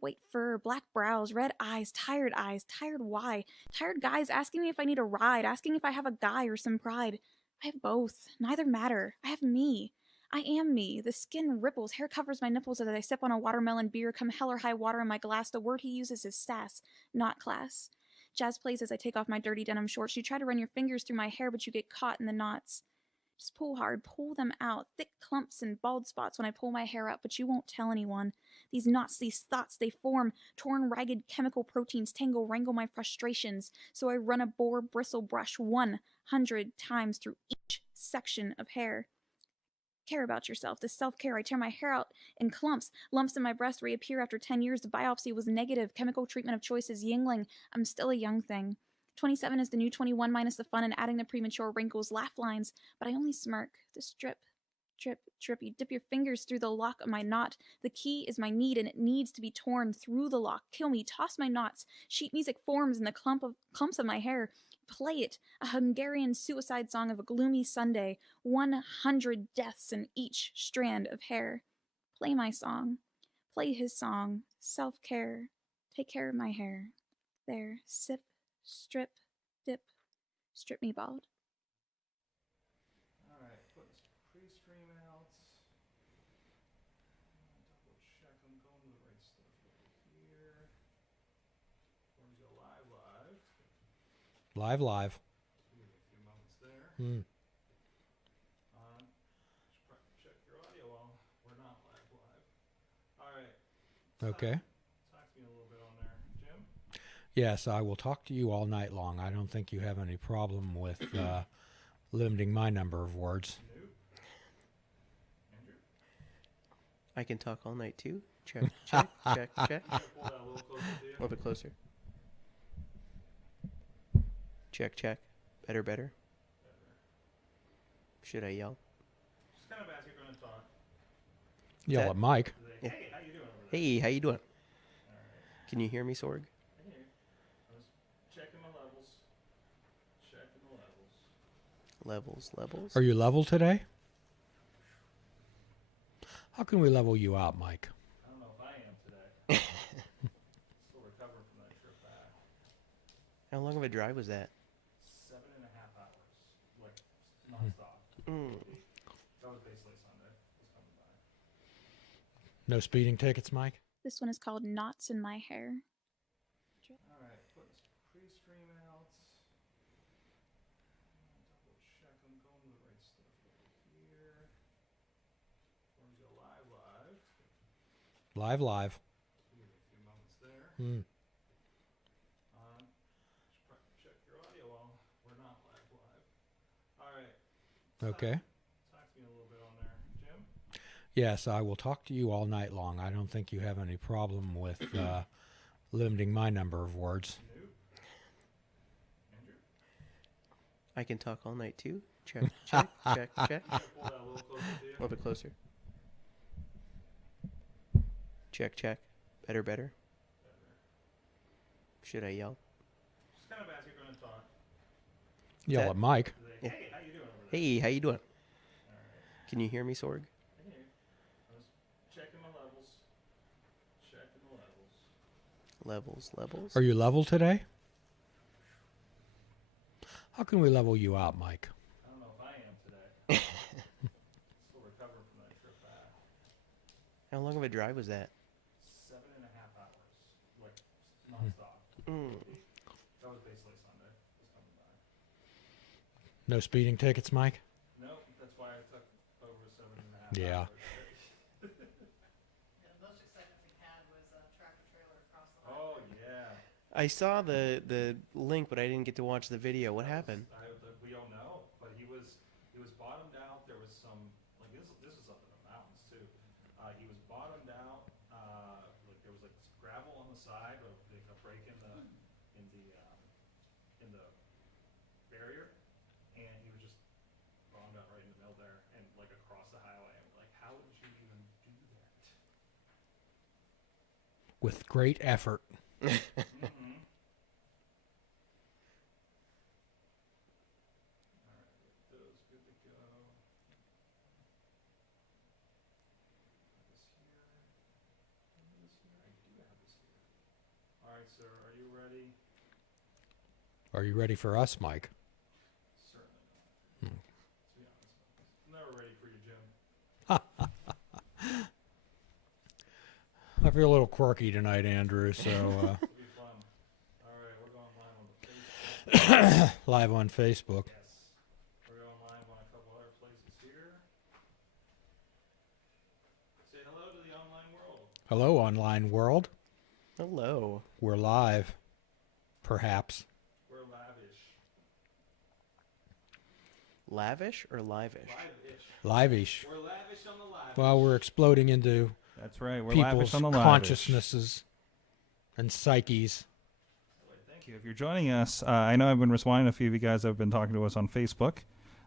White fur, black brows, red eyes, tired why? Tired guys asking me if I need a ride, asking if I have a guy or some pride. I have both. Neither matter. I have me. I am me. The skin ripples, hair covers my nipples as I sip on a watermelon beer, come hell or high water in my glass. The word he uses is sass, not class. Jazz plays as I take off my dirty denim shorts. You try to run your fingers through my hair, but you get caught in the knots. Just pull hard, pull them out. Thick clumps and bald spots when I pull my hair up, but you won't tell anyone. These knots, these thoughts, they form. Torn, ragged chemical proteins tangle, wrangle my frustrations. So I run a boar bristle brush 100 times through each section of hair. Care about yourself. This self-care. I tear my hair out in clumps. Lumps in my breast reappear after 10 years. The biopsy was negative. Chemical treatment of choice is Yingling. I'm still a young thing. 27 is the new 21 minus the fun and adding the premature wrinkles, laugh lines, but I only smirk. This drip, drip, drip. You dip your fingers through the lock of my knot. The key is my need, and it needs to be torn through the lock. Kill me, toss my knots. Sheet music forms in the clumps of my hair. Play it, a Hungarian suicide song of a gloomy Sunday. 100 deaths in each strand of hair. Play my song. Play his song. Self-care. Take care of my hair. There, sip, strip, dip, strip me bald. All right, putting some pre-stream out. Double check I'm going to the right stuff right here. We're going to go live. Live. Give me a few moments there. Check your audio while we're not live. All right. Okay. Talk to me a little bit on there, Jim. Yes, I will talk to you all night long. I don't think you have any problem with limiting my number of words. Nope. Andrew? I can talk all night too. Check. Check. Pull that a little closer to you. A little bit closer. Check. Better. Should I yell? Just kind of as you're going to talk. Yell at Mike. Say, hey, how you doing over there? Hey, how you doing? All right. Can you hear me, Sorg? I hear you. I was checking my levels. Checking the levels. Levels. Are you level today? How can we level you out, Mike? I don't know if I am today. Still recovering from that trip back. How long of a drive was that? 7.5 hours. Like, non-stop. That was basically Sunday. Was coming by. No speeding tickets, Mike? This one is called Knots in My Hair. All right, putting some pre-stream out. Double check I'm going to the right stuff right here. We're going to go live. Give me a few moments there. Check your audio while we're not live. All right. Okay. Talk to me a little bit on there, Jim. Yes, I will talk to you all night long. I don't think you have any problem with limiting my number of words. Nope. Andrew? I can talk all night too. Check. Pull that a little closer to you. A little bit closer. Check. Better. Should I yell? Just kind of as you're going to talk. Yell at Mike. Say, hey, how you doing over there? Hey, how you doing? All right. Can you hear me, Sorg? I hear you. I was checking my levels. Checking the levels. Levels. Are you level today? How can we level you out, Mike? I don't know if I am today. Still recovering from that trip back. How long of a drive was that? 7.5 hours. Like, non-stop. That was basically Sunday. Was coming by. No speeding tickets, Mike? Nope, that's why I took over 7.5 Yeah. hours. Yeah, the most excitement we had was a tractor trailer across the Oh, highway. yeah. I saw the link, but I didn't get to watch the video. What happened? We don't know, but he was bottomed out. There was some, like, this was up in the mountains too. He was bottomed out. Like there was like gravel on the side, or like a break in the barrier, and he was just bottomed out right in the middle there, and like across the highway. And we're like, how would you even do that? With great effort. Mm-hmm. All right, those good to go. This here. I do have this sir. Are you ready? Are you ready for us, Mike? Certainly not. Let's be honest about this. I'm never ready for you, Jim. I feel a little quirky tonight, Andrew, so It'll be fun. All right, we're going live on the Facebook. live on Facebook. Yes. We're going live on a couple other places here. Say hello to the online world. Hello, online world. Hello. We're live, perhaps. We're lavish. Lavish or livish? Live-ish. We're lavish on the lavish. Well, we're exploding into That's right. We're people's lavish on the lavish. consciousnesses and psyches. Thank you. If you're joining us, I know I've been responding to a few of you guys that have been talking to us on Facebook,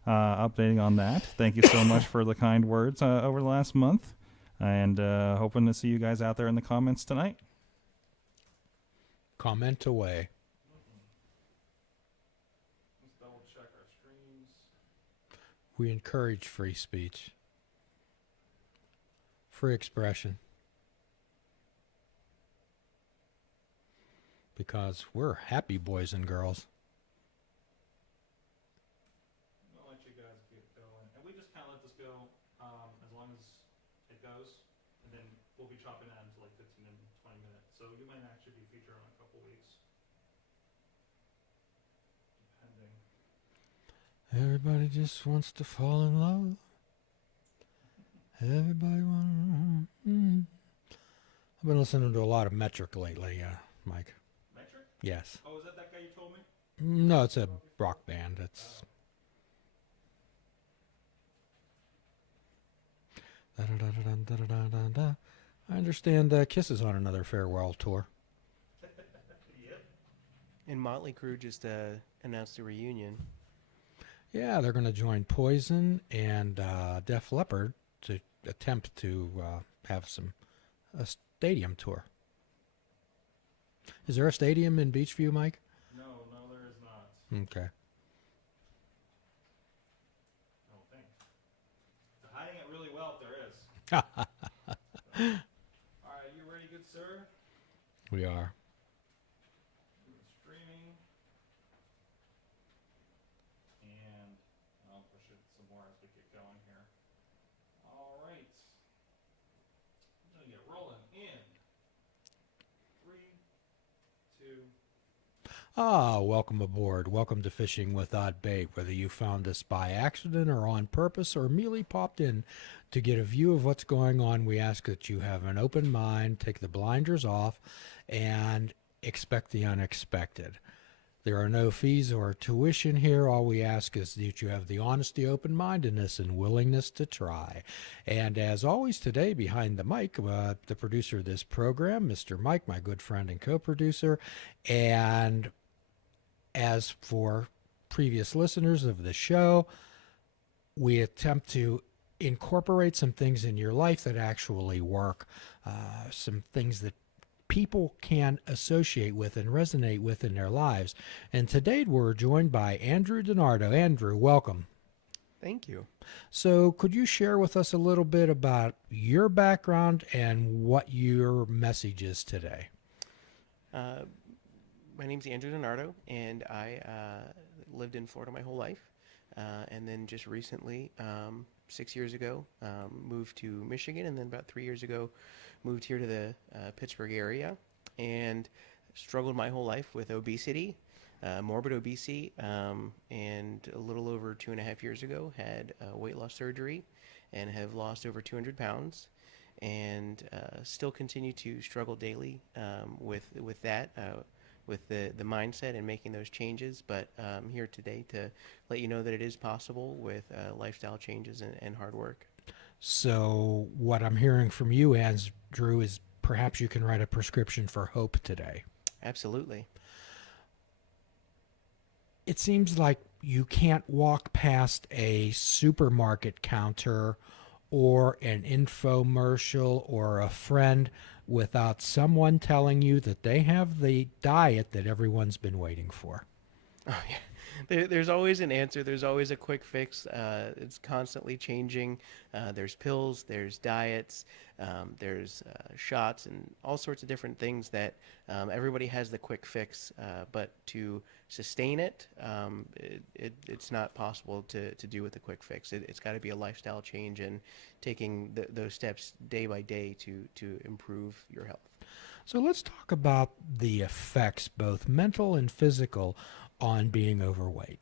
updating on that. Thank you so much for the kind words over the last month, and hoping to see you guys out there in the comments tonight. Comment away. Let's double check our streams. We encourage free speech, free expression, because we're happy boys and girls. I'll let you guys get going, and we just kind of let this go as long as it goes, and then we'll be chopping that into like 15 and 20 minutes. So you might actually be featured on a couple weeks, depending. Everybody just wants to fall in love. Everybody wants. I've been listening to a lot of Metric lately, Mike. Metric? Yes. Oh, is that guy you told me? No, it's a rock band. It's. Da-da-da-da-da-da-da-da. I understand Kiss is on another farewell tour. Yep. And Motley Crue just announced a reunion. Yeah, they're going to join Poison and Def Leppard to attempt to have a stadium tour. Is there a stadium in Beachview, Mike? No, there is not. Okay. I don't think. They're hiding it really well if there is. All right, you ready, good sir? We are. Doing streaming. And I'll push it some more as we get going here. All right. I'm going to get rolling in 3, 2. Welcome aboard. Welcome to Fishing with Odd Bait. Whether you found us by accident or on purpose or merely popped in to get a view of what's going on, we ask that you have an open mind, take the blinders off, and expect the unexpected. There are no fees or tuition here. All we ask is that you have the honesty, open-mindedness, and willingness to try. And as always today, behind the mic, the producer of this program, Mr. Mike, my good friend and co-producer. And as for previous listeners of the show, we attempt to incorporate some things in your life that actually work, some things that people can associate with and resonate with in their lives. And today we're joined by Andrew DiNardo. Andrew, welcome. Thank you. So could you share with us a little bit about your background and what your message is today? My name's Andrew DiNardo, and I lived in Florida my whole life. And then just recently, 6 years ago, moved to Michigan, and then about 3 years ago, moved here to the Pittsburgh area, and struggled my whole life with obesity, morbid obesity, and a little over 2.5 years ago had weight loss surgery and have lost over 200 pounds, and still continue to struggle daily with that. With the mindset and making those changes, but I'm here today to let you know that it is possible with lifestyle changes and hard work. So what I'm hearing from you, Andrew, is perhaps you can write a prescription for hope today. Absolutely. It seems like you can't walk past a supermarket counter or an infomercial or a friend without someone telling you that they have the diet that everyone's been waiting for. Oh, yeah. There's always an answer. There's always a quick fix. It's constantly changing. There's pills, there's diets, There's shots and all sorts of different things that everybody has the quick fix, but to sustain it, it's not possible to do with a quick fix. It's got to be a lifestyle change and taking those steps day by day to improve your health. So let's talk about the effects, both mental and physical, on being overweight.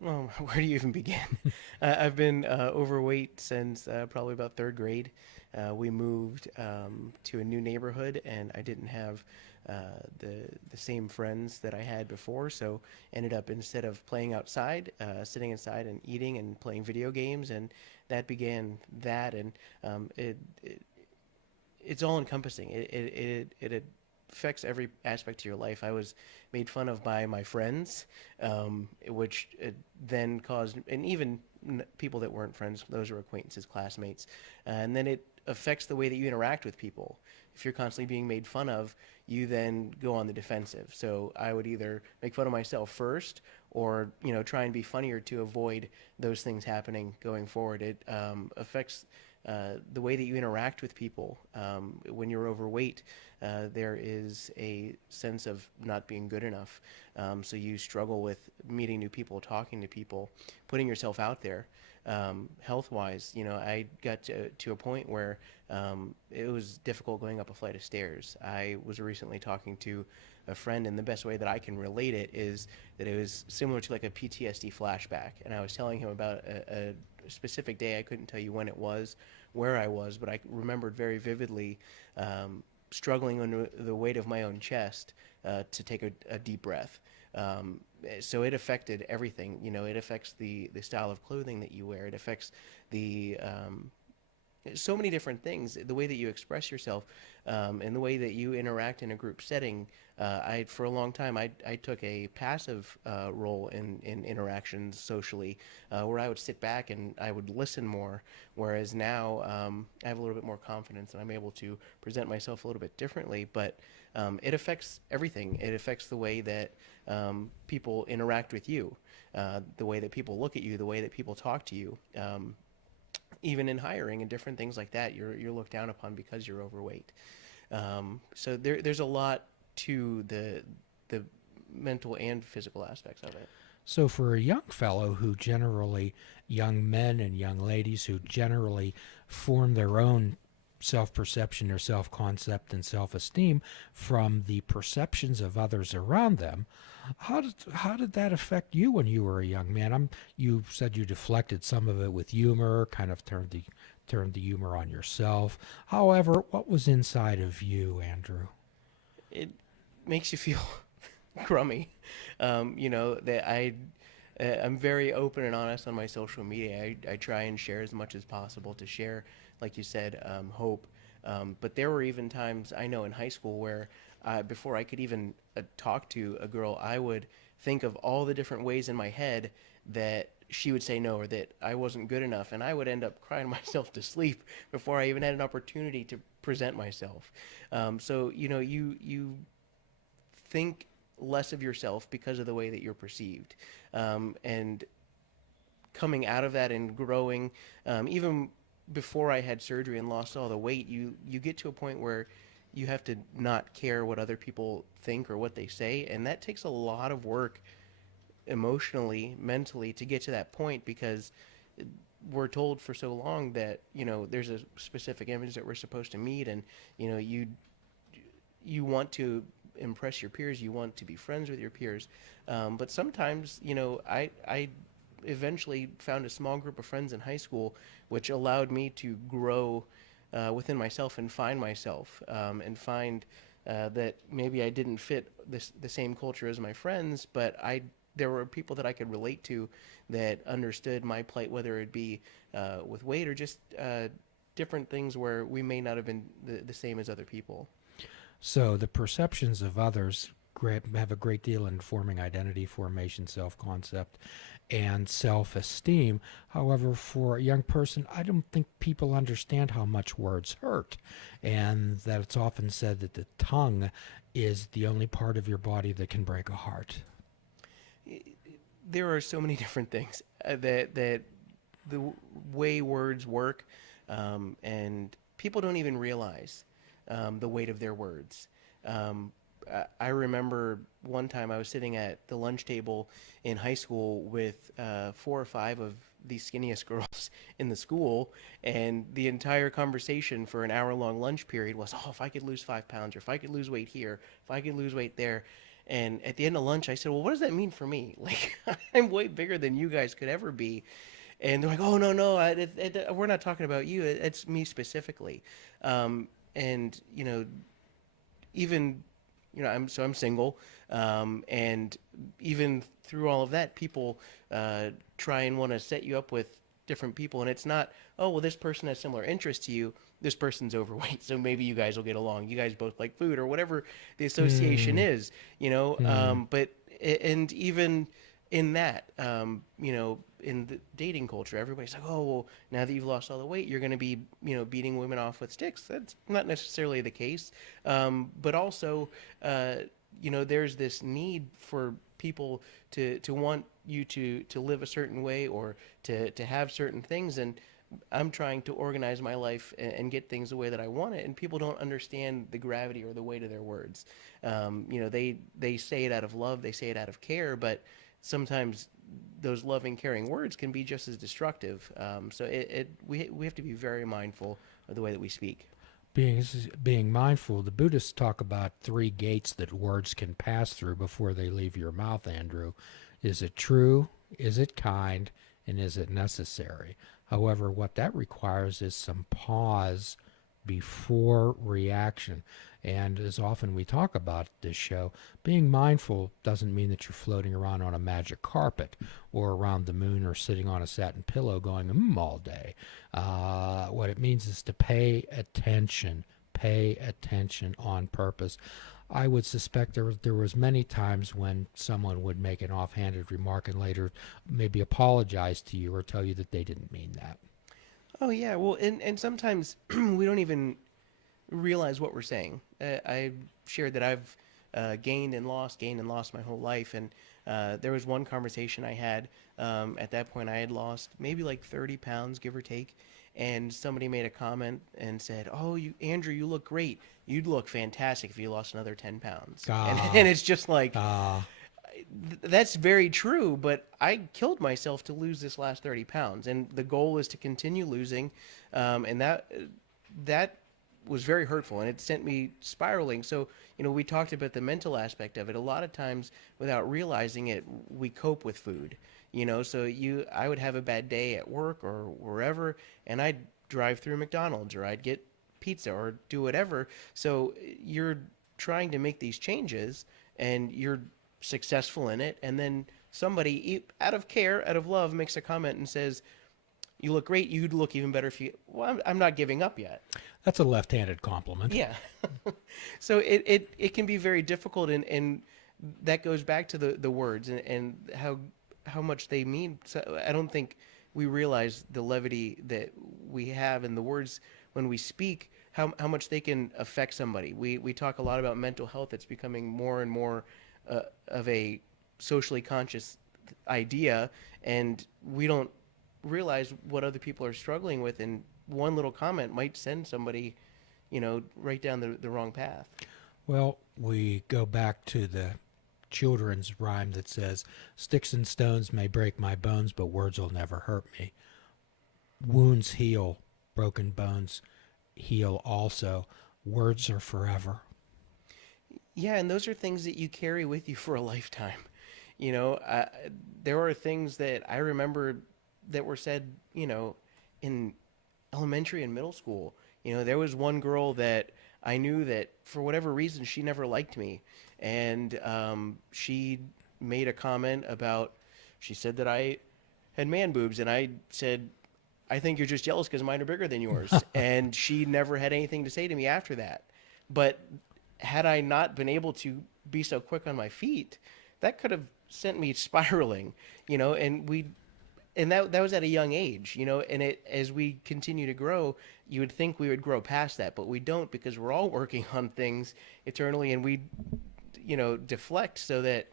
Well, where do you even begin? I've been overweight since probably about third grade. We moved to a new neighborhood, and I didn't have the same friends that I had before. So ended up, instead of playing outside, sitting inside and eating and playing video games, and that began that. And it's all encompassing. It affects every aspect of your life. I was made fun of by my friends, which then caused, and even people that weren't friends, those were acquaintances, classmates, and then it affects the way that you interact with people. If you're constantly being made fun of, you then go on the defensive. So I would either make fun of myself first, or try and be funnier to avoid those things happening going forward. It affects the way that you interact with people. When you're overweight, there is a sense of not being good enough. So you struggle with meeting new people, talking to people, putting yourself out there. Health-wise, I got to a point where it was difficult going up a flight of stairs. I was recently talking to a friend, and the best way that I can relate it is that it was similar to like a PTSD flashback. And I was telling him about a specific day. I couldn't tell you when it was, where I was, but I remembered very vividly struggling under the weight of my own chest to take a deep breath. So it affected everything. It affects the style of clothing that you wear. It affects the so many different things, the way that you express yourself, and the way that you interact in a group setting. For a long time, I took a passive role in interactions socially, where I would sit back and I would listen more, whereas now I have a little bit more confidence and I'm able to present myself a little bit differently. But it affects everything. It affects the way that people interact with you, the way that people look at you, the way that people talk to you. Even in hiring and different things like that, you're looked down upon because you're overweight. So there's a lot to the mental and physical aspects of it. So for a young fellow young men and young ladies who generally form their own self-perception or self-concept and self-esteem from the perceptions of others around them, how did that affect you when you were a young man? You said you deflected some of it with humor, kind of turned the humor on yourself. However, what was inside of you, Andrew? It makes you feel crummy. That I'm very open and honest on my social media. I try and share as much as possible to share, like you said, hope. But there were even times, I know, in high school where before I could even talk to a girl, I would think of all the different ways in my head that she would say no, or that I wasn't good enough, and I would end up crying myself to sleep before I even had an opportunity to present myself. So you think less of yourself because of the way that you're perceived, and coming out of that and growing, even before I had surgery and lost all the weight, you get to a point where you have to not care what other people think or what they say, and that takes a lot of work emotionally, mentally, to get to that point, because we're told for so long that there's a specific image that we're supposed to meet, and you want to impress your peers, you want to be friends with your peers, but sometimes I eventually found a small group of friends in high school, which allowed me to grow within myself and find myself, and find that maybe I didn't fit the same culture as my friends, but there were people that I could relate to that understood my plight, whether it be with weight or just different things where we may not have been the same as other people. So the perceptions of others have a great deal in forming identity formation, self-concept, and self-esteem. However, for a young person, I don't think people understand how much words hurt, and that it's often said that the tongue is the only part of your body that can break a heart. There are so many different things that the way words work, and people don't even realize the weight of their words. I remember one time I was sitting at the lunch table in high school with 4 or 5 of the skinniest girls in the school, and the entire conversation for an hour-long lunch period was, oh, if I could lose 5 pounds, or if I could lose weight here, if I could lose weight there. And at the end of lunch, I said, well, what does that mean for me? Like, I'm way bigger than you guys could ever be. And they're like, oh, no, no, we're not talking about you. It's me specifically. And, even I'm single, and even through all of that, people try and want to set you up with different people, and it's not, oh, well, this person has similar interests to you, this person's overweight, so maybe you guys will get along, you guys both like food, or whatever the association is, but and even in that, in the dating culture, everybody's like, oh, well, now that you've lost all the weight, you're going to be, beating women off with sticks. That's not necessarily the case. But also, there's this need for people to want you to live a certain way, or to have certain things. And I'm trying to organize my life and get things the way that I want it. And people don't understand the gravity or the weight of their words. They say it out of love, they say it out of care, but sometimes those loving, caring words can be just as destructive. So we have to be very mindful of the way that we speak. Being mindful, the Buddhists talk about 3 gates that words can pass through before they leave your mouth, Andrew. Is it true? Is it kind? And is it necessary? However, what that requires is some pause before reaction. And as often we talk about this show, being mindful doesn't mean that you're floating around on a magic carpet or around the moon or sitting on a satin pillow going all day. What it means is to pay attention on purpose. I would suspect there was many times when someone would make an offhanded remark and later maybe apologize to you or tell you that they didn't mean that. Oh, yeah. Well, and sometimes we don't even realize what we're saying. I shared that I've gained and lost my whole life. And there was one conversation I had. At that point, I had lost maybe like 30 pounds, give or take. And somebody made a comment and said, oh, Andrew, you look great. You'd look fantastic if you lost another 10 pounds. And it's just like, that's very true, but I killed myself to lose this last 30 pounds. And the goal is to continue losing. And that was very hurtful, and it sent me spiraling. So, we talked about the mental aspect of it. A lot of times, without realizing it, we cope with food. So I would have a bad day at work or wherever, and I'd drive through McDonald's, or I'd get pizza, or do whatever. So you're trying to make these changes, and you're successful in it, and then somebody, out of care, out of love, makes a comment and says, you look great, you'd look even better if you... Well, I'm not giving up yet. That's a left-handed compliment. Yeah. So it can be very difficult, and that goes back to the words and how much they mean. So I don't think we realize the levity that we have in the words when we speak, how much they can affect somebody. We talk a lot about mental health. It's becoming more and more of a socially conscious idea, and we don't realize what other people are struggling with, and one little comment might send somebody, right down the wrong path. Well, we go back to the children's rhyme that says, sticks and stones may break my bones, but words will never hurt me. Wounds heal, broken bones heal also. Words are forever. Yeah, and those are things that you carry with you for a lifetime. There are things that I remember that were said, in elementary and middle school. There was one girl that I knew that for whatever reason, she never liked me. And she made a comment about, she said that I had man boobs. And I said, I think you're just jealous because mine are bigger than yours. And she never had anything to say to me after that. But had I not been able to be so quick on my feet, that could have sent me spiraling, and that was at a young age, and as we continue to grow, you would think we would grow past that, but we don't, because we're all working on things eternally, and we, deflect so that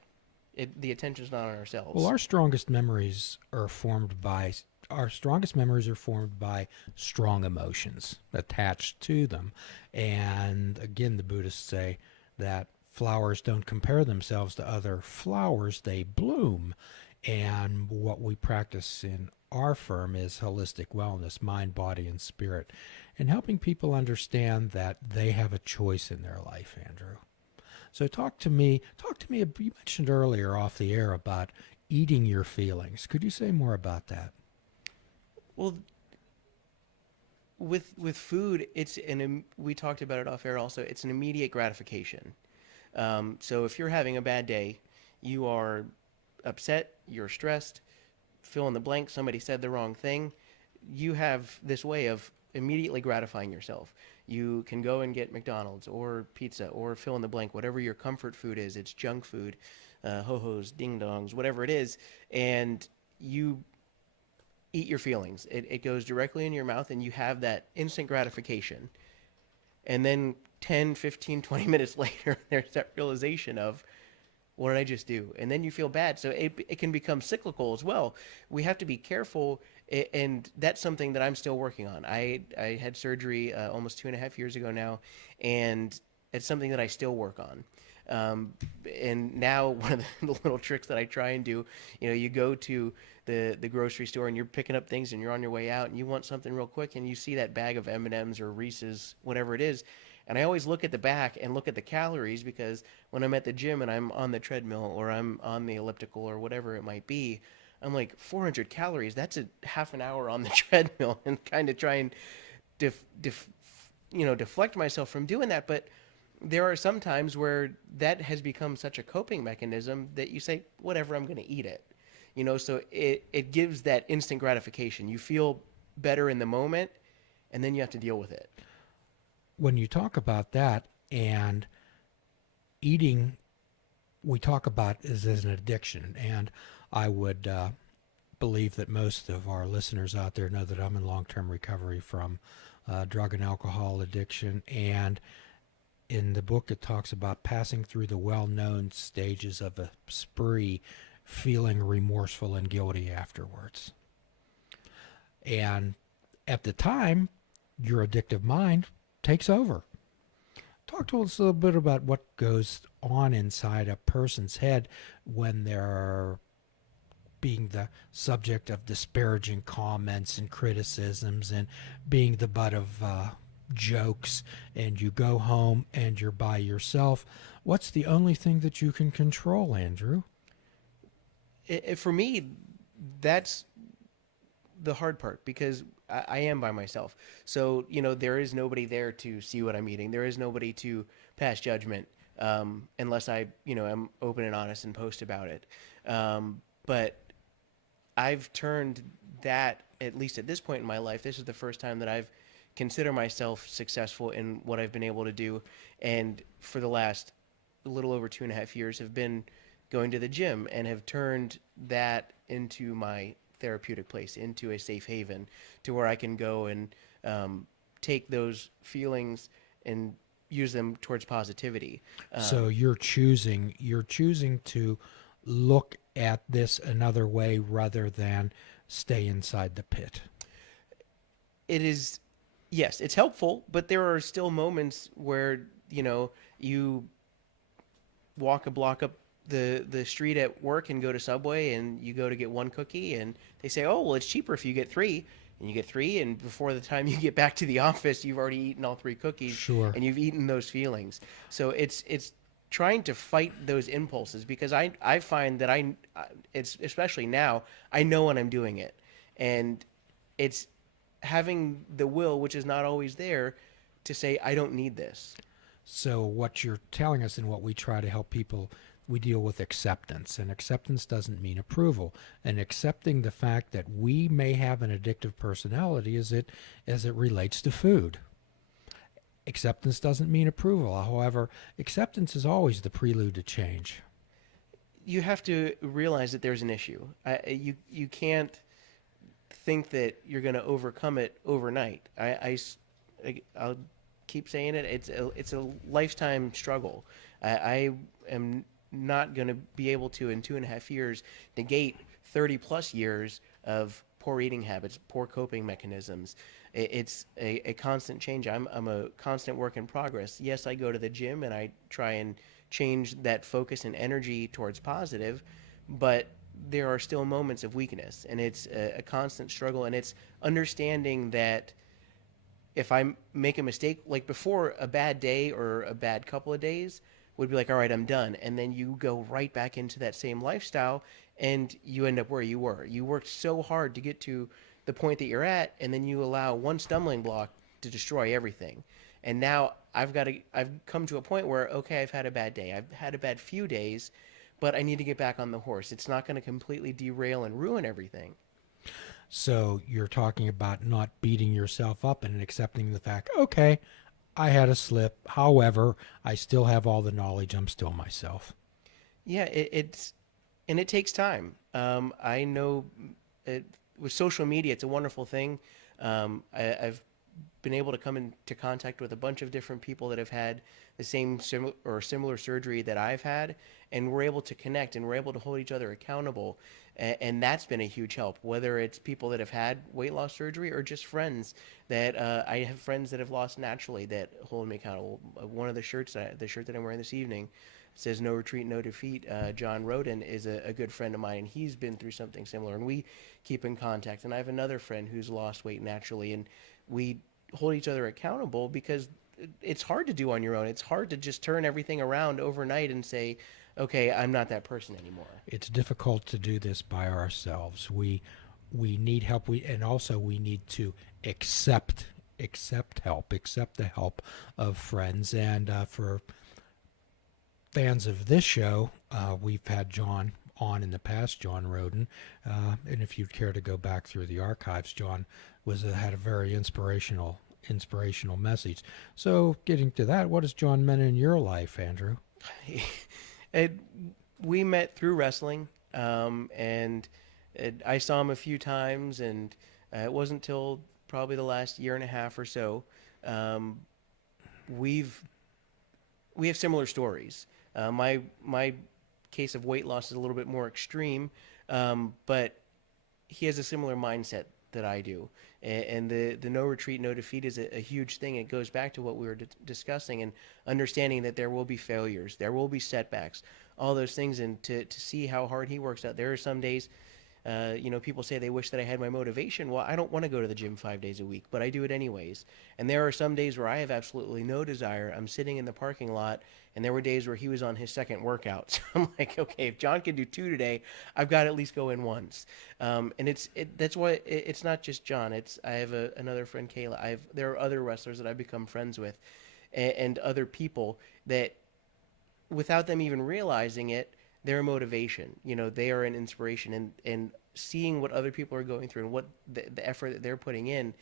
the attention's not on ourselves. Well, our strongest memories are formed by our strongest memories are formed by strong emotions attached to them. And again, the Buddhists say that flowers don't compare themselves to other flowers, they bloom. And what we practice in our firm is holistic wellness, mind, body, and spirit, and helping people understand that they have a choice in their life, Andrew. So talk to me, you mentioned earlier off the air about eating your feelings. Could you say more about that? Well, with food, we talked about it off air also. It's an immediate gratification. So if you're having a bad day, you are upset, you're stressed, fill in the blank, somebody said the wrong thing, you have this way of immediately gratifying yourself. You can go and get McDonald's or pizza or fill in the blank, whatever your comfort food is. It's junk food, ho-hos, ding-dongs, whatever it is, and you eat your feelings. It goes directly in your mouth, and you have that instant gratification. And then 10, 15, 20 minutes later, there's that realization of, what did I just do? And then you feel bad. So it can become cyclical as well. We have to be careful, and that's something that I'm still working on. I had surgery almost 2.5 years ago now, and it's something that I still work on. And now one of the little tricks that I try and do, you go to the grocery store and you're picking up things and you're on your way out and you want something real quick and you see that bag of M&Ms or Reese's, whatever it is. And I always look at the back and look at the calories, because when I'm at the gym and I'm on the treadmill or I'm on the elliptical or whatever it might be, I'm like, 400 calories, that's a half an hour on the treadmill, and kind of try and deflect myself from doing that. But there are some times where that has become such a coping mechanism that you say, whatever, I'm going to eat it. So it gives that instant gratification. You feel better in the moment, and then you have to deal with it. When you talk about that and eating, we talk about is as an addiction. And I would believe that most of our listeners out there know that I'm in long-term recovery from drug and alcohol addiction. And in the book, it talks about passing through the well-known stages of a spree, feeling remorseful and guilty afterwards. And at the time, your addictive mind takes over. Talk to us a little bit about what goes on inside a person's head when they're being the subject of disparaging comments and criticisms and being the butt of jokes, and you go home and you're by yourself. What's the only thing that you can control, Andrew? For me, that's the hard part, because I am by myself. So, there is nobody there to see what I'm eating. There is nobody to pass judgment, unless I, am open and honest and post about it. But I've turned that, at least at this point in my life, this is the first time that I've considered myself successful in what I've been able to do. And for the last a little over 2.5 years have been going to the gym, and have turned that into my therapeutic place, into a safe haven, to where I can go and take those feelings and use them towards positivity. So you're choosing to look at this another way rather than stay inside the pit. It is, yes, it's helpful, but there are still moments where, you walk a block up the street at work and go to Subway, and you go to get one cookie, and they say, oh, well, it's cheaper if you get three. And you get three, and before the time you get back to the office, you've already eaten all 3 cookies. Sure. And you've eaten those feelings. So it's trying to fight those impulses, because I find that it's especially now, I know when I'm doing it. And it's having the will, which is not always there, to say, I don't need this. So what you're telling us, and what we try to help people, we deal with acceptance, and acceptance doesn't mean approval. And accepting the fact that we may have an addictive personality as it relates to food. Acceptance doesn't mean approval. However, acceptance is always the prelude to change. You have to realize that there's an issue. You can't think that you're going to overcome it overnight. I'll keep saying it. It's a lifetime struggle. I am not going to be able to, in 2.5 years, negate 30 plus years of poor eating habits, poor coping mechanisms. It's a constant change. I'm a constant work in progress. Yes, I go to the gym and I try and change that focus and energy towards positive, but there are still moments of weakness, and it's a constant struggle. And it's understanding that if I make a mistake, like before, a bad day or a bad couple of days would be like, all right, I'm done. And then you go right back into that same lifestyle and you end up where you were. You worked so hard to get to the point that you're at, and then you allow one stumbling block to destroy everything. And now I've come to a point where, okay, I've had a bad day. I've had a bad few days, but I need to get back on the horse. It's not going to completely derail and ruin everything. So you're talking about not beating yourself up and accepting the fact, okay, I had a slip. However, I still have all the knowledge. I'm still myself. Yeah, and it takes time. I know with social media, it's a wonderful thing. I've been able to come into contact with a bunch of different people that have had the same similar surgery that I've had, and we're able to connect and we're able to hold each other accountable. And that's been a huge help, whether it's people that have had weight loss surgery or just friends that I have friends that have lost naturally that hold me accountable. One of the shirts, the shirt that I'm wearing this evening, says "No retreat, no defeat." John Roden is a good friend of mine, and he's been through something similar, and we keep in contact. And I have another friend who's lost weight naturally, and we hold each other accountable because it's hard to do on your own. It's hard to just turn everything around overnight and say, okay, I'm not that person anymore. It's difficult to do this by ourselves. We need help. And also we need to accept help, accept the help of friends. And for fans of this show, we've had John on in the past, John Roden, and if you'd care to go back through the archives, John had a very inspirational message. So, getting to that, what has John meant in your life, Andrew? We met through wrestling, and I saw him a few times, and it wasn't until probably the last year and a half or so. We have similar stories. My case of weight loss is a little bit more extreme, but he has a similar mindset that I do. And the no retreat, no defeat is a huge thing. It goes back to what we were discussing and understanding that there will be failures, there will be setbacks, all those things. And to see how hard he works out. There are some days, people say they wish that I had my motivation. Well, I don't want to go to the gym 5 days a week, but I do it anyways. And there are some days where I have absolutely no desire. I'm sitting in the parking lot, and there were days where he was on his second workout. So I'm like, okay, if John can do 2 today, I've got to at least go in once. And that's why it's not just John. I have another friend, Kayla. There are other wrestlers that I've become friends with, and other people that, without them even realizing it, they're a motivation. They are an inspiration, and seeing what other people are going through and what the effort that they're putting in,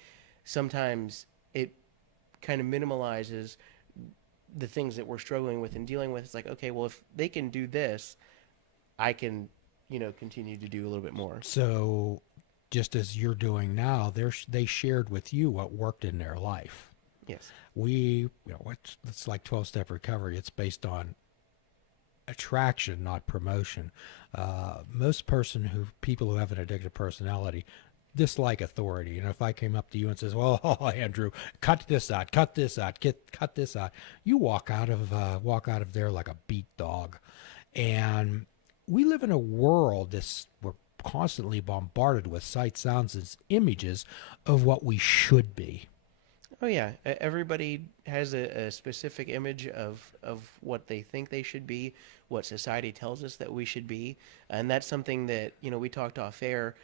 sometimes it kind of minimalizes the things that we're struggling with and dealing with. It's like, okay, well, if they can do this, I can, continue to do a little bit more. So, just as you're doing now, they shared with you what worked in their life. Yes. It's like 12-step recovery. It's based on attraction, not promotion. Most people who have an addictive personality dislike authority. And if I came up to you and says, "Well, Andrew, cut this out, cut this out, cut this out," you walk out of there like a beat dog. And we live in a world we're constantly bombarded with sights, sounds, and images of what we should be. Oh yeah, everybody has a specific image of what they think they should be, what society tells us that we should be, and that's something that we talked off air,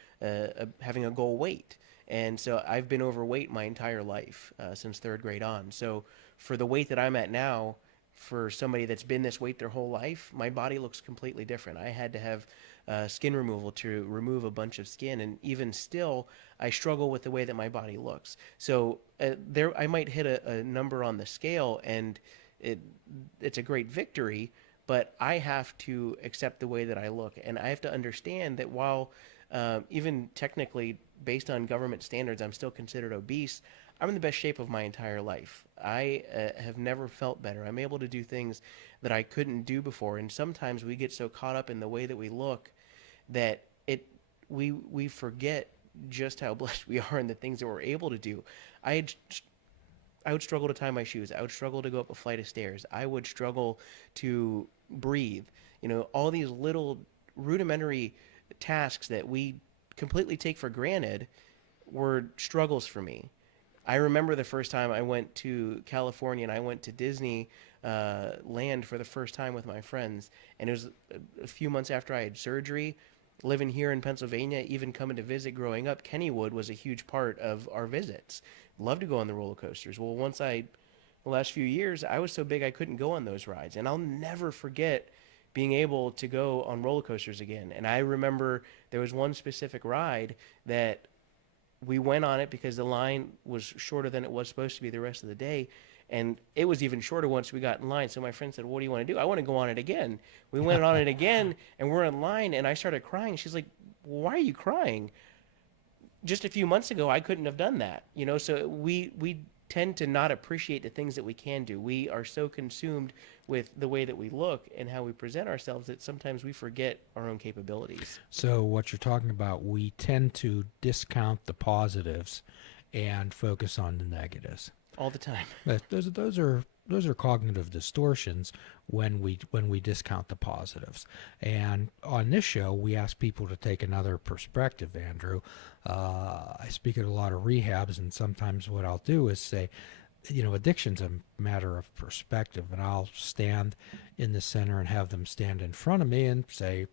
having a goal weight. And so I've been overweight my entire life, since third grade on. So for the weight that I'm at now, for somebody that's been this weight their whole life, my body looks completely different. I had to have skin removal to remove a bunch of skin, and even still, I struggle with the way that my body looks. So I might hit a number on the scale, and it's a great victory, but I have to accept the way that I look, and I have to understand that while even technically, based on government standards, I'm still considered obese, I'm in the best shape of my entire life. I have never felt better. I'm able to do things that I couldn't do before, and sometimes we get so caught up in the way that we look that we forget just how blessed we are and the things that we're able to do. I had I would struggle to tie my shoes. I would struggle to go up a flight of stairs. I would struggle to breathe. You know, all these little rudimentary tasks that we completely take for granted were struggles for me. I remember the first time I went to California and I went to Disney land for the first time with my friends, and it was a few months after I had surgery. Living here in Pennsylvania, even coming to visit growing up, Kennywood was a huge part of our visits. Love to go on the roller coasters. Well, the last few years, I was so big I couldn't go on those rides, and I'll never forget being able to go on roller coasters again. And I remember there was one specific ride that we went on it because the line was shorter than it was supposed to be the rest of the day. And it was even shorter once we got in line. So my friend said, "What do you want to do?" "I want to go on it again." We went on it again, and we're in line, and I started crying. She's like, "Why are you crying?" Just a few months ago, I couldn't have done that. You know, so we tend to not appreciate the things that we can do. We are so consumed with the way that we look and how we present ourselves that sometimes we forget our own capabilities. So what you're talking about, we tend to discount the positives and focus on the negatives. All the time. Those are cognitive distortions when we discount the positives. And on this show, we ask people to take another perspective. Andrew, I speak at a lot of rehabs, and sometimes what I'll do is say, you know, addiction's a matter of perspective, and I'll stand in the center and have them stand in front of me and say,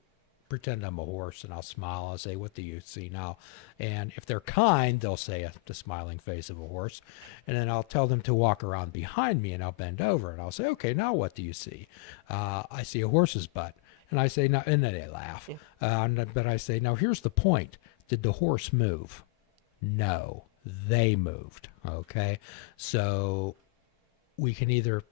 pretend I'm a horse, and I'll smile. I'll say, "What do you see now?" And if they're kind, they'll say the smiling face of a horse. And then I'll tell them to walk around behind me, and I'll bend over, and I'll say, "Okay, now what do you see?" "I see a horse's butt." And I say, "No," and then they laugh. But I say, "Now here's the point. Did the horse move?" "No, they moved." Okay? So we can either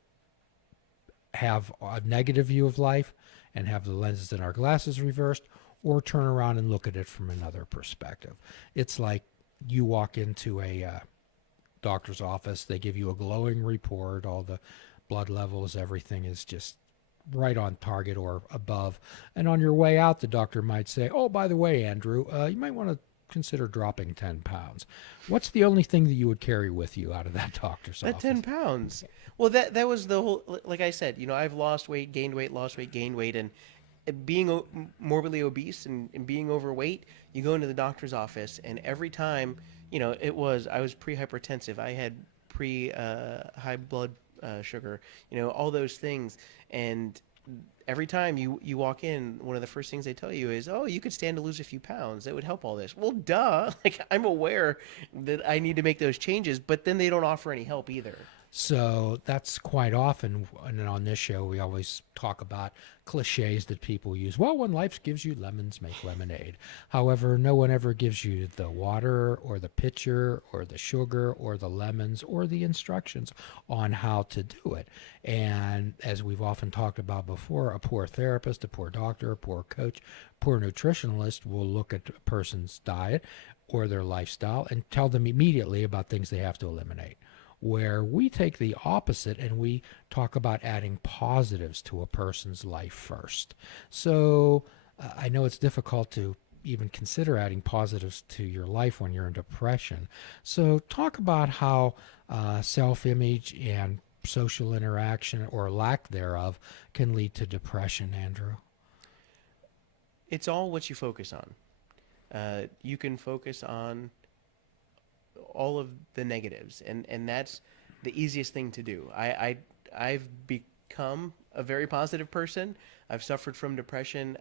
have a negative view of life and have the lenses in our glasses reversed, or turn around and look at it from another perspective. It's like you walk into a doctor's office, they give you a glowing report, all the blood levels, everything is just right on target or above. And on your way out, the doctor might say, "Oh, by the way, Andrew, you might want to consider dropping 10 pounds. What's the only thing that you would carry with you out of that doctor's That office? 10 pounds. Well, that was the whole, like I said, you know, I've lost weight, gained weight, lost weight, gained weight, and being morbidly obese and being overweight, you go into the doctor's office, and every time, you know, I was pre-hypertensive. I had high blood sugar, you know, all those things. And every time you walk in, one of the first things they tell you is, "Oh, you could stand to lose a few pounds. That would help all this." Well, duh. Like, I'm aware that I need to make those changes, but then they don't offer any help either. So that's quite often, and on this show, we always talk about cliches that people use. Well, when life gives you lemons, make lemonade. However, no one ever gives you the water or the pitcher or the sugar or the lemons or the instructions on how to do it. And as we've often talked about before, a poor therapist, a poor doctor, a poor coach, poor nutritionalist will look at a person's diet or their lifestyle and tell them immediately about things they have to eliminate, where we take the opposite and we talk about adding positives to a person's life first. So I know it's difficult to even consider adding positives to your life when you're in depression. So talk about how self-image and social interaction or lack thereof can lead to depression, Andrew. It's all what you focus on. You can focus on all of the negatives, and that's the easiest thing to do. I've become a very positive person. I've suffered from depression.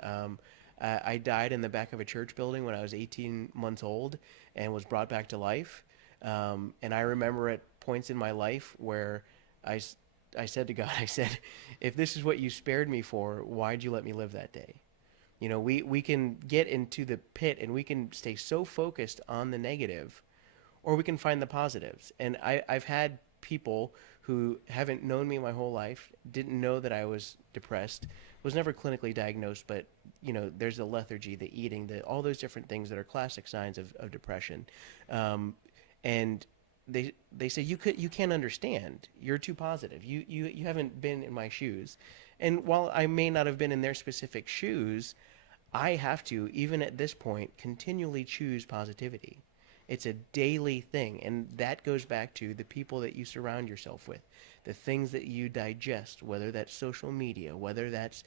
I died in the back of a church building when I was 18 months old and was brought back to life. And I remember at points in my life where I said to God, I said, "If this is what you spared me for, why'd you let me live that day?" You know, we can get into the pit and we can stay so focused on the negative, or we can find the positives. And I've had people who haven't known me my whole life, didn't know that I was depressed, was never clinically diagnosed, but, you know, there's the lethargy, the eating, all those different things that are classic signs of depression. And they say, you can't understand. You're too positive. You haven't been in my shoes. And while I may not have been in their specific shoes, I have to, even at this point, continually choose positivity. It's a daily thing, and that goes back to the people that you surround yourself with, the things that you digest, whether that's social media, whether that's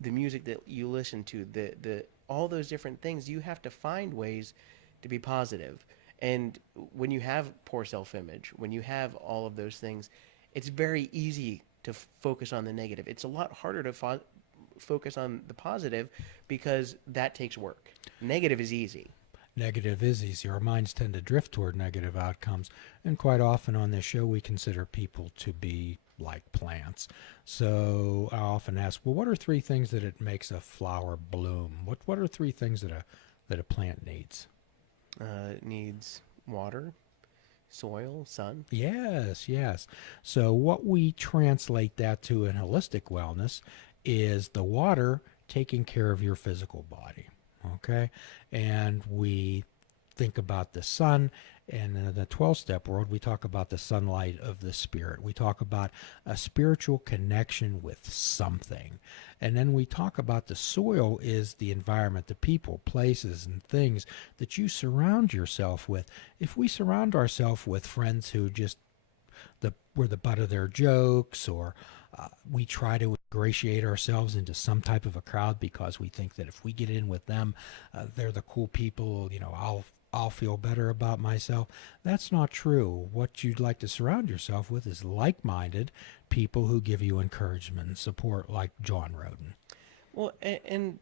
the music that you listen to, the all those different things. You have to find ways to be positive. And when you have poor self-image, when you have all of those things, it's very easy to focus on the negative. It's a lot harder to focus on the positive because that takes work. Negative is easy. Negative is easy. Our minds tend to drift toward negative outcomes. And quite often on this show, we consider people to be like plants. So I often ask, well, what are three things that it makes a flower bloom? What are three things that a plant needs? It needs water, soil, sun. Yes, yes. So what we translate that to in holistic wellness is the water taking care of your physical body. Okay? And we think about the sun, and in the 12-step world, we talk about the sunlight of the spirit. We talk about a spiritual connection with something. And then we talk about the soil is the environment, the people, places, and things that you surround yourself with. If we surround ourselves with friends who just we're the butt of their jokes, or we try to ingratiate ourselves into some type of a crowd because we think that if we get in with them, they're the cool people, I'll feel better about myself. That's not true. What you'd like to surround yourself with is like-minded people who give you encouragement and support, like John Roden. Well, and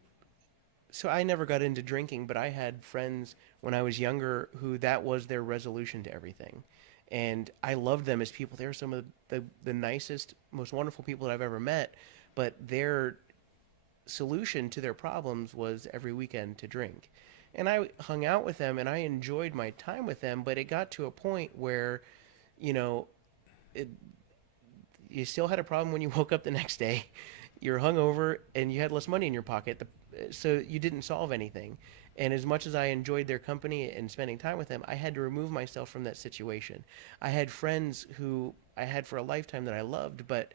so I never got into drinking, but I had friends when I was younger who that was their resolution to everything. And I loved them as people. They were some of the nicest, most wonderful people that I've ever met. But their solution to their problems was every weekend to drink. And I hung out with them and I enjoyed my time with them. But it got to a point where, you know, you still had a problem when you woke up the next day. You're hungover and you had less money in your pocket. So you didn't solve anything. And as much as I enjoyed their company and spending time with them, I had to remove myself from that situation. I had friends who I had for a lifetime that I loved, but,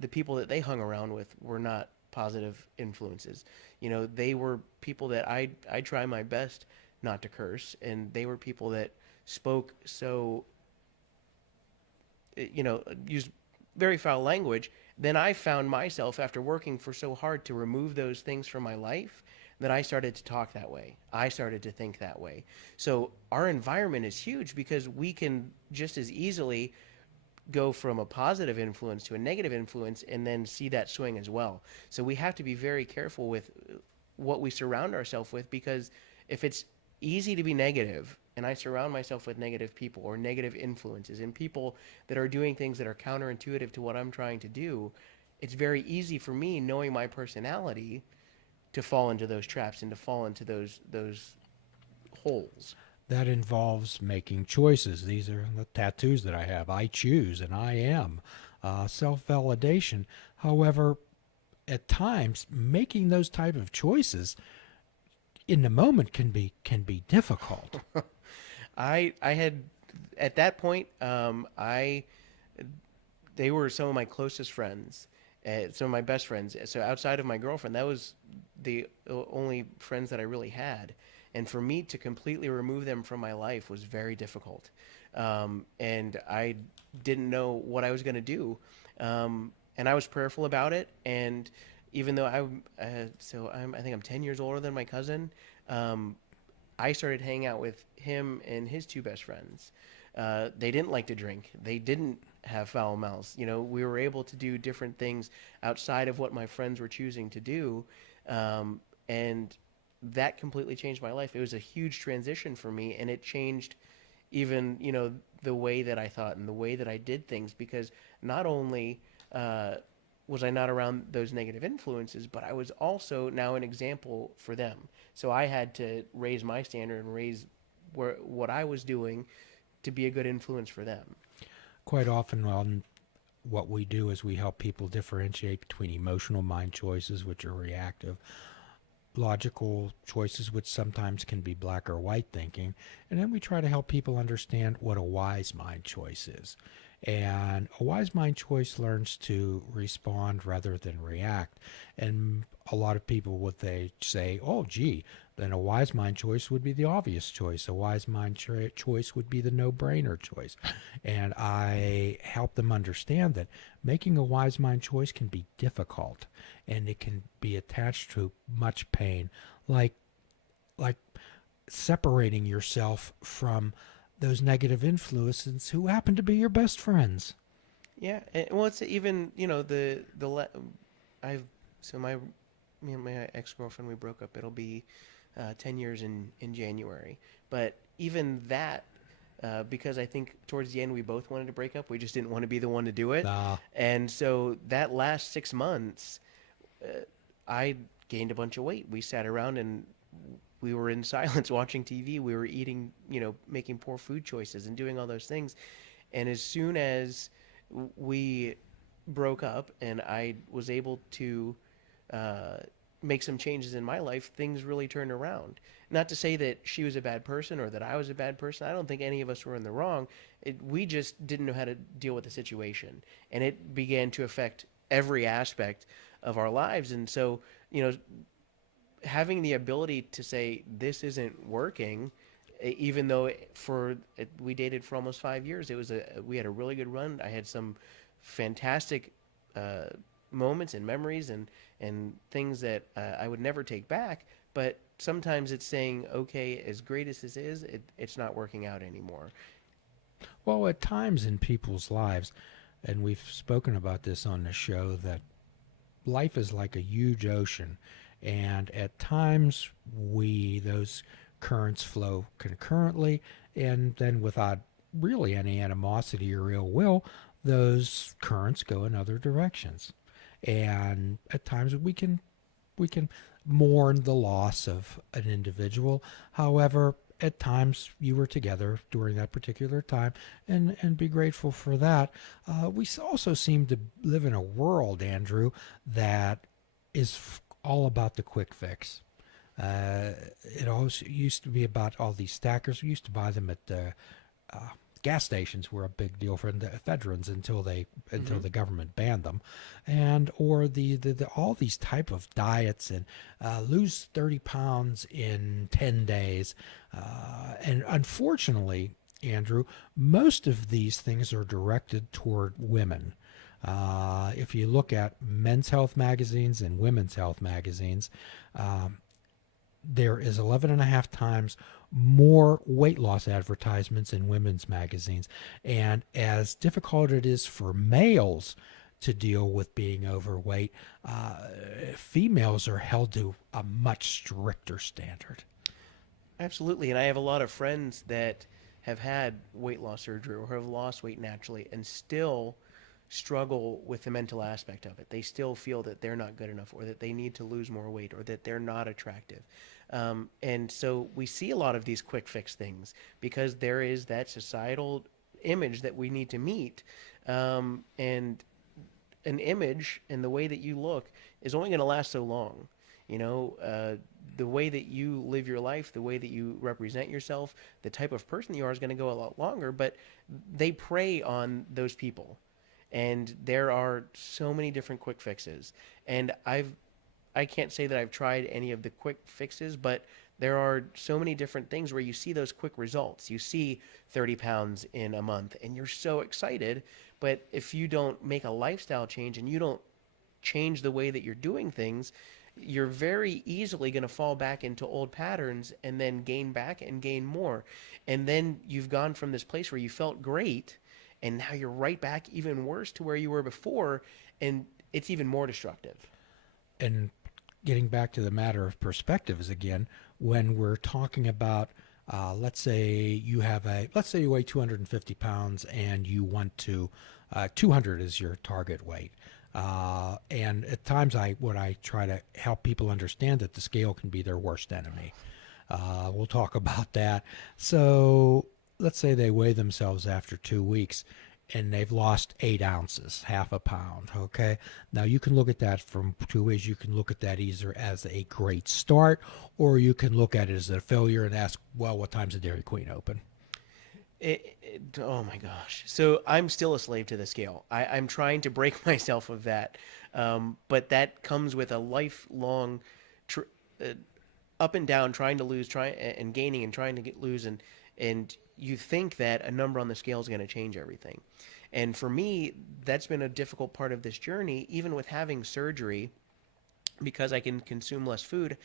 the people that they hung around with were not positive influences. They were people that I try my best not to curse, and they were people that spoke so, used very foul language. Then I found myself, after working for so hard to remove those things from my life, that I started to talk that way. I started to think that way. So our environment is huge because we can just as easily go from a positive influence to a negative influence and then see that swing as well. So we have to be very careful with what we surround ourselves with, because if it's easy to be negative and I surround myself with negative people or negative influences and people that are doing things that are counterintuitive to what I'm trying to do, it's very easy for me, knowing my personality, to fall into those traps and to fall into those holes. That involves making choices. These are the tattoos that I have. I choose and I am. Self-validation. However, at times, making those type of choices in the moment can be difficult. I had, at that point, they were some of my closest friends, some of my best friends. So outside of my girlfriend, that was the only friends that I really had. And for me to completely remove them from my life was very difficult. And I didn't know what I was going to do. And I was prayerful about it. And even though I think I'm 10 years older than my cousin, I started hanging out with him and his two best friends. They didn't like to drink. They didn't have foul mouths. We were able to do different things outside of what my friends were choosing to do. And that completely changed my life. It was a huge transition for me, and it changed even, the way that I thought and the way that I did things, because not only was I not around those negative influences, but I was also now an example for them. So I had to raise my standard and raise what I was doing to be a good influence for them. Quite often, what we do is we help people differentiate between emotional mind choices, which are reactive, logical choices, which sometimes can be black or white thinking, and then we try to help people understand what a wise mind choice is. And a wise mind choice learns to respond rather than react. And a lot of people would they say, oh, gee, then a wise mind choice would be the obvious choice. A wise mind choice would be the no-brainer choice. And I help them understand that making a wise mind choice can be difficult, and it can be attached to much pain, like separating yourself from those negative influences who happen to be your best friends. Yeah, well, it's even I've so my me and my ex-girlfriend, we broke up. It'll be 10 years in January. But even that, because I think towards the end we both wanted to break up, we just didn't want to be the one to do it. Ah, And so that last 6 months, I gained a bunch of weight. We sat around and we were in silence watching TV. We were eating, making poor food choices and doing all those things. And as soon as we broke up and I was able to make some changes in my life, things really turned around. Not to say that she was a bad person or that I was a bad person. I don't think any of us were in the wrong. We just didn't know how to deal with the situation. And it began to affect every aspect of our lives. And so, having the ability to say, this isn't working, even though we dated for almost 5 years, we had a really good run. I had some fantastic moments and memories and things that I would never take back. But sometimes it's saying, okay, as great as this is, it's not working out anymore. well, at times in people's lives, and we've spoken about this on the show, that life is like a huge ocean, and at times those currents flow concurrently, and then without really any animosity or ill will, those currents go in other directions. And at times we can mourn the loss of an individual. However, at times you were together during that particular time, and be grateful for that. We also seem to live in a world, Andrew, that is all about the quick fix. It always used to be about all these stackers. We used to buy them at gas stations were a big deal for the veterans until the government banned them, and or the all these type of diets and lose 30 pounds in 10 days, and unfortunately, Andrew, most of these things are directed toward women. If you look at men's health magazines and women's health magazines, there is 11 and a half times more weight loss advertisements in women's magazines. And as difficult it is for males to deal with being overweight, females are held to a much stricter standard. Absolutely. And I have a lot of friends that have had weight loss surgery or have lost weight naturally and still struggle with the mental aspect of it. They still feel that they're not good enough, or that they need to lose more weight, or that they're not attractive. And so we see a lot of these quick fix things because there is that societal image that we need to meet. And an image and the way that you look is only going to last so long. The way that you live your life, the way that you represent yourself, the type of person you are is going to go a lot longer, but they prey on those people. And there are so many different quick fixes. And I can't say that I've tried any of the quick fixes, but there are so many different things where you see those quick results. You see 30 pounds in a month and you're so excited. But if you don't make a lifestyle change and you don't change the way that you're doing things, you're very easily going to fall back into old patterns and then gain back and gain more. And then you've gone from this place where you felt great, and now you're right back even worse to where you were before, and it's even more destructive. And getting back to the matter of perspectives again, when we're talking about, let's say you weigh 250 pounds and you want to, 200 is your target weight. And at times what I try to help people understand that the scale can be their worst enemy. We'll talk about that. So let's say they weigh themselves after 2 weeks and they've lost 8 ounces, half a pound. Okay. Now you can look at that from 2 ways. You can look at that either as a great start, or you can look at it as a failure and ask, well, what time's the Dairy Queen open? Oh my gosh. So I'm still a slave to the scale. I'm trying to break myself of that. But that comes with a lifelong tr- uh, up and down, trying to lose, and gaining and trying to lose. And you think that a number on the scale is going to change everything. And for me, that's been a difficult part of this journey, even with having surgery, because I can consume less food,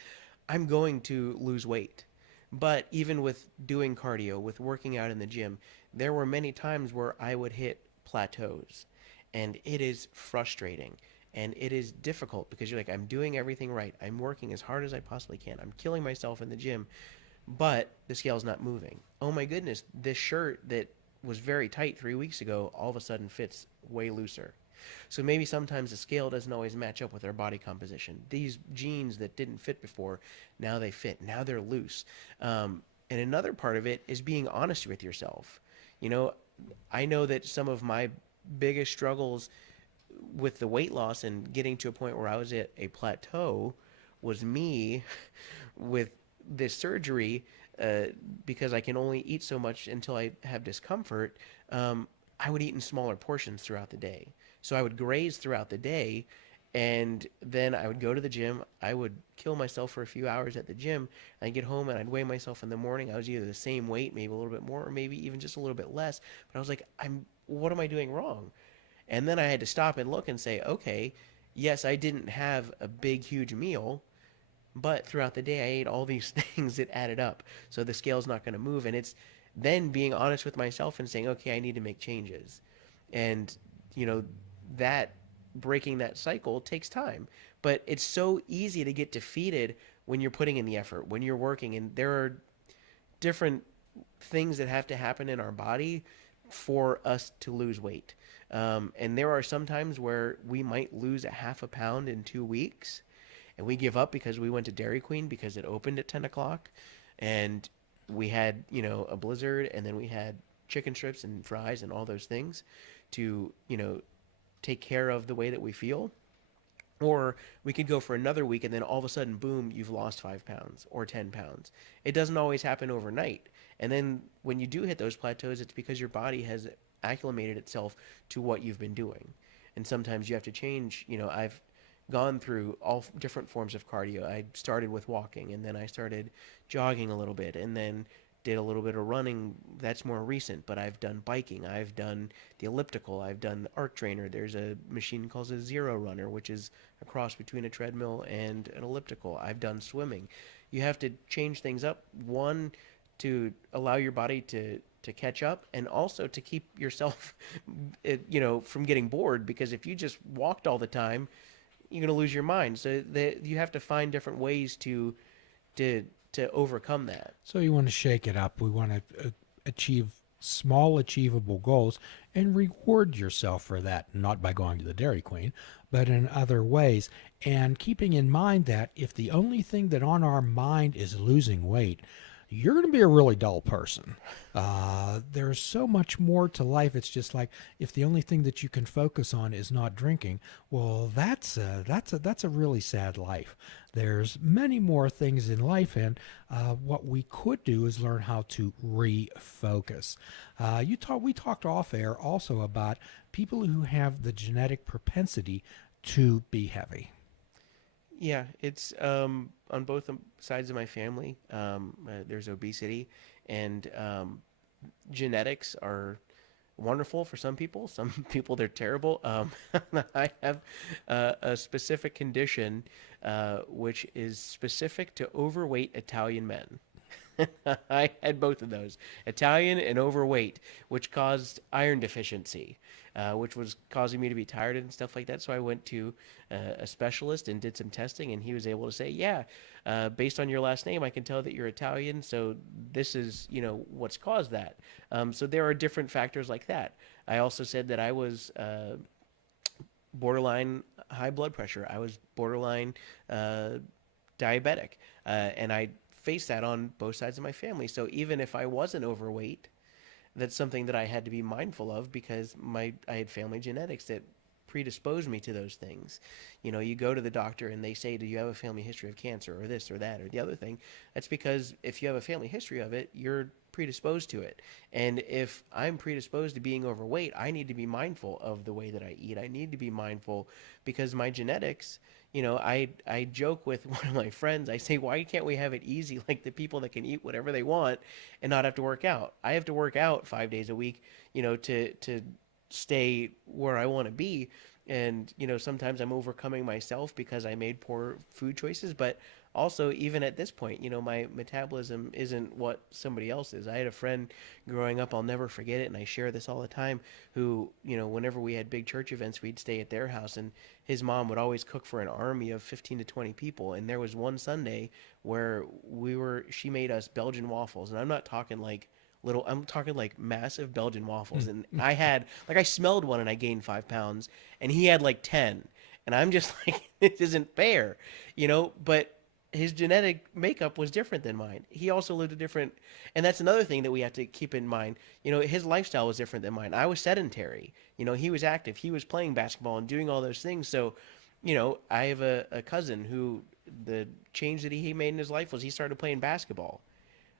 I'm going to lose weight. But even with doing cardio, with working out in the gym, there were many times where I would hit plateaus. And it is frustrating. And it is difficult because you're like, I'm doing everything right. I'm working as hard as I possibly can. I'm killing myself in the gym, but the scale's not moving. Oh my goodness, this shirt that was very tight 3 weeks ago all of a sudden fits way looser. So maybe sometimes the scale doesn't always match up with our body composition. These jeans that didn't fit before, now they fit. Now they're loose. And another part of it is being honest with yourself. You know, I know that some of my biggest struggles with the weight loss and getting to a point where I was at a plateau was me with this surgery, uh, because I can only eat so much until I have discomfort. I would eat in smaller portions throughout the day. So I would graze throughout the day, and then I would go to the gym. I would kill myself for a few hours at the gym. I'd get home and I'd weigh myself in the morning. I was either the same weight, maybe a little bit more, or maybe even just a little bit less. But I was like, what am I doing wrong? And then I had to stop and look and say, okay, yes, I didn't have a big, huge meal, but throughout the day, I ate all these things that added up. So the scale's not going to move. And it's then being honest with myself and saying, okay, I need to make changes. And, you know, that breaking that cycle takes time. But it's so easy to get defeated when you're putting in the effort, when you're working. And there are different things that have to happen in our body for us to lose weight. And there are some times where we might lose a half a pound in 2 weeks, and we give up because we went to Dairy Queen because it opened at 10 o'clock, and we had, a blizzard, and then we had chicken strips and fries and all those things to, take care of the way that we feel. Or we could go for another week and then all of a sudden, boom, you've lost 5 pounds or 10 pounds. It doesn't always happen overnight. And then when you do hit those plateaus, it's because your body has acclimated itself to what you've been doing. And sometimes you have to change. I've gone through all different forms of cardio. I started with walking, and then I started jogging a little bit, and then did a little bit of running. That's more recent, but I've done biking. I've done the elliptical. I've done the arc trainer. There's a machine called a zero runner, which is a cross between a treadmill and an elliptical. I've done swimming. You have to change things up, one, to allow your body to catch up, and also to keep yourself from getting bored, because if you just walked all the time, you're going to lose your mind. So you have to find different ways to to overcome that. So you want to shake it up. We want to achieve small, achievable goals and reward yourself for that, not by going to the Dairy Queen, but in other ways. And keeping in mind that if the only thing that on our mind is losing weight, you're going to be a really dull person. There's so much more to life. It's just like if the only thing that you can focus on is not drinking, well, that's a really sad life. There's many more things in life, and what we could do is learn how to refocus. We talked off air also about people who have the genetic propensity to be heavy. Yeah, it's on both sides of my family. There's obesity, and genetics are wonderful for some people. Some people, they're terrible. I have a specific condition, which is specific to overweight Italian men. I had both of those, Italian and overweight, which caused iron deficiency, which was causing me to be tired and stuff like that. So I went to a specialist and did some testing, and he was able to say, yeah, based on your last name, I can tell that you're Italian. So this is, what's caused that. So there are different factors like that. I also said that I was borderline high blood pressure. I was borderline diabetic, and I faced that on both sides of my family. So even if I wasn't overweight, that's something that I had to be mindful of, because I had family genetics that predisposed me to those things. You go to the doctor and they say, do you have a family history of cancer or this or that or the other thing? That's because if you have a family history of it, you're predisposed to it. And if I'm predisposed to being overweight, I need to be mindful of the way that I eat. I need to be mindful because my genetics, I joke with one of my friends. I say, why can't we have it easy like the people that can eat whatever they want and not have to work out? I have to work out 5 days a week, to stay where I want to be. And, sometimes I'm overcoming myself because I made poor food choices. But also, even at this point, my metabolism isn't what somebody else is. I had a friend growing up, I'll never forget it, and I share this all the time, who, whenever we had big church events, we'd stay at their house, and his mom would always cook for an army of 15 to 20 people. And there was one Sunday where she made us Belgian waffles. And I'm not talking like I'm talking like massive Belgian waffles. And I smelled one and I gained 5 pounds, and he had like 10. And I'm just like, this isn't fair, but his genetic makeup was different than mine. He also lived a different, and that's another thing that we have to keep in mind. His lifestyle was different than mine. I was sedentary. He was active. He was playing basketball and doing all those things. So, I have a cousin who the change that he made in his life was he started playing basketball.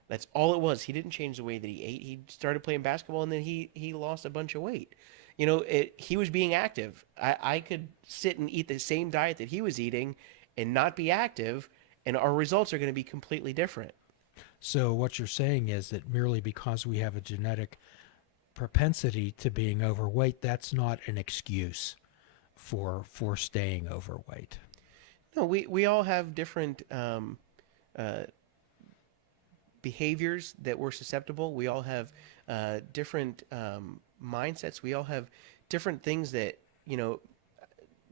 That's all it was. He didn't change the way that he ate. He started playing basketball, and then he lost a bunch of weight. He was being active. I could sit and eat the same diet that he was eating and not be active, and our results are going to be completely different. So what you're saying is that merely because we have a genetic propensity to being overweight, that's not an excuse for staying overweight. No, we all have different behaviors that we're susceptible. We all have different mindsets. We all have different things that,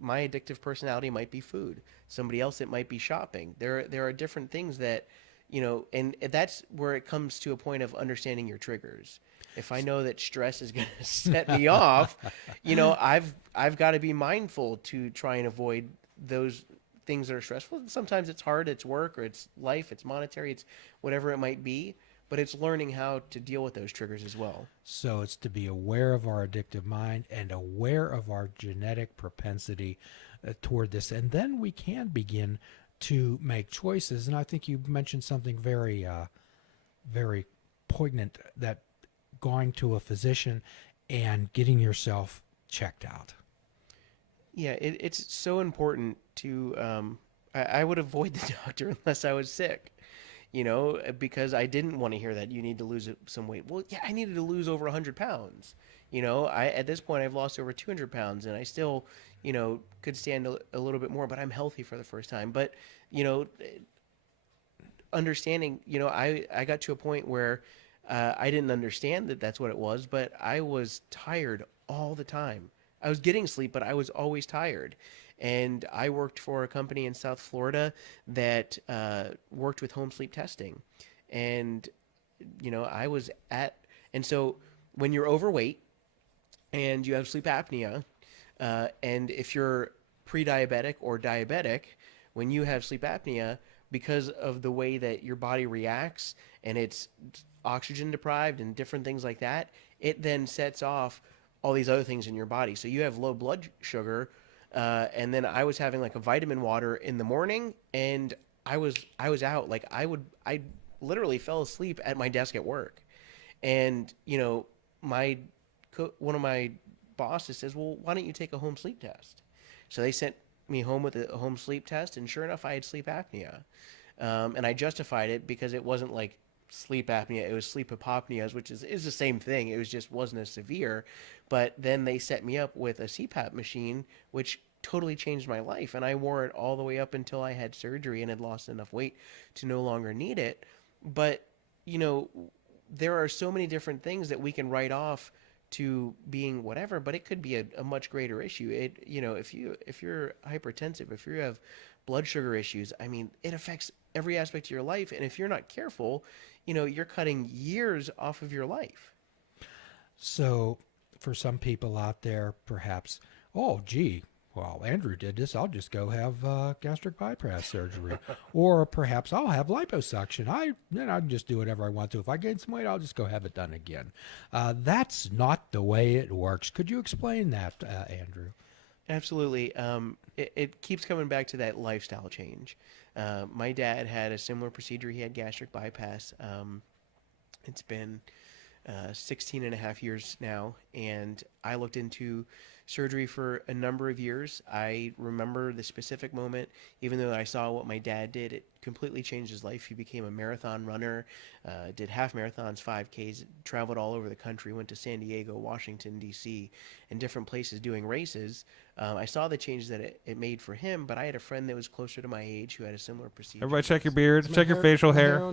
my addictive personality might be food. Somebody else, it might be shopping. There are different things that, and that's where it comes to a point of understanding your triggers. If I know that stress is going to set me off, I've got to be mindful to try and avoid those things that are stressful. Sometimes it's hard, it's work, or it's life, it's monetary, it's whatever it might be, but it's learning how to deal with those triggers as well. So it's to be aware of our addictive mind and aware of our genetic propensity toward this. And then we can begin to make choices. And I think you mentioned something very, very poignant, that going to a physician and getting yourself checked out. Yeah, it's so important to, I would avoid the doctor unless I was sick, because I didn't want to hear that you need to lose some weight. Well, yeah, I needed to lose over 100 pounds. At this point, I've lost over 200 pounds, and I still, could stand a little bit more, but I'm healthy for the first time. But, understanding, I got to a point where I didn't understand that that's what it was, but I was tired all the time. I was getting sleep, but I was always tired. And I worked for a company in South Florida that worked with home sleep testing. And, and so when you're overweight and you have sleep apnea, and if you're pre-diabetic or diabetic, when you have sleep apnea, because of the way that your body reacts and it's oxygen deprived and different things like that, it then sets off all these other things in your body. So you have low blood sugar, and then I was having like a vitamin water in the morning, and I was out. Like I literally fell asleep at my desk at work, and one of my bosses says, "Well, why don't you take a home sleep test?" So they sent me home with a home sleep test, and sure enough, I had sleep apnea, and I justified it because it wasn't like sleep apnea, it was sleep apopneas, which is the same thing. It was just wasn't as severe. But then they set me up with a CPAP machine, which totally changed my life, and I wore it all the way up until I had surgery and had lost enough weight to no longer need it. But there are so many different things that we can write off to being whatever, but it could be a much greater issue. If you're hypertensive, if you have blood sugar issues, I mean, it affects every aspect of your life. And if you're not careful, you're cutting years off of your life. So for some people out there, perhaps, oh, gee, well, Andrew did this, I'll just go have gastric bypass surgery. Or perhaps I'll have liposuction. Then I can just do whatever I want to. If I gain some weight, I'll just go have it done again. That's not the way it works. Could you explain that, Andrew? Absolutely. It keeps coming back to that lifestyle change. My dad had a similar procedure. He had gastric bypass. It's been 16 and a half years now, and I looked into surgery for a number of years. I remember the specific moment, even though I saw what my dad did, it completely changed his life. He became a marathon runner, did half marathons, 5Ks, traveled all over the country, went to San Diego, Washington, D.C., and different places doing races. I saw the changes that it made for him, but I had a friend that was closer to my age who had a similar procedure. Everybody check your beard, check your facial hair.